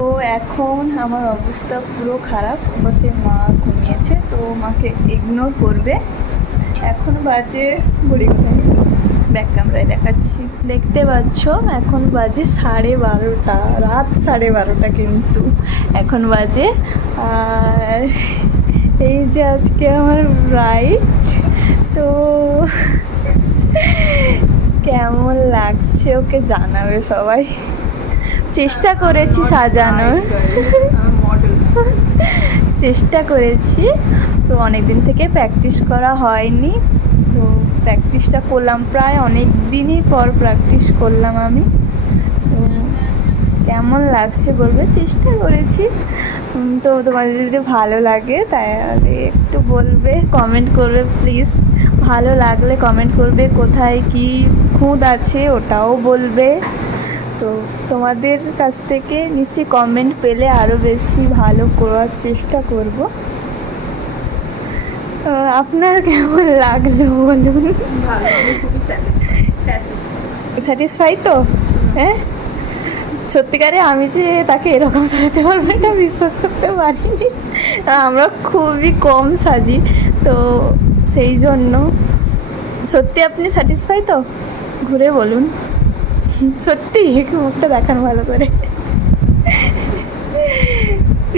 তো এখন আমার অবস্থা পুরো খারাপ, বসে মা ঘুমিয়েছে, তো মাকে ইগনোর করবে। এখন বাজে বুড়ি ব্যাক ক্যামেরায় দেখাচ্ছি, দেখতে পাচ্ছ এখন বাজে 12:30, রাত 12:30 কিন্তু এখন বাজে। আর এই যে আজকে আমার রাইড, তো কেমন লাগছে ওকে জানাবে সবাই। চেষ্টা করেছি সাজানোর, চেষ্টা করেছি, তো অনেক দিন থেকে প্র্যাকটিস করা হয়নি, তো প্র্যাকটিসটা করলাম, প্রায় অনেক দিনই পর প্র্যাকটিস করলাম আমি। কেমন লাগছে বলবে, চেষ্টা করেছি। তো তোমাদের যদি ভালো লাগে তাহলে একটু বলবে, কমেন্ট করবে প্লিজ। ভালো লাগলে কমেন্ট করবে, কোথায় কি খুঁত আছে ওটাও বলবে। তো তোমাদের কাছ থেকে নিশ্চয়ই কমেন্ট পেলে আরও বেশি ভালো করার চেষ্টা করব। আপনার কেমন লাগলো বলুন? স্যাটিসফাই তো? হ্যাঁ, সত্যিকারে আমি যে তাকে এরকম সাজাতে পারবো এটা বিশ্বাস করতে পারিনি। আমরা খুবই কম সাজি, তো সেই জন্য। সত্যি আপনি স্যাটিসফাই তো? ঘুরে বলুন সত্যি, মুখটা দেখান ভালো করে।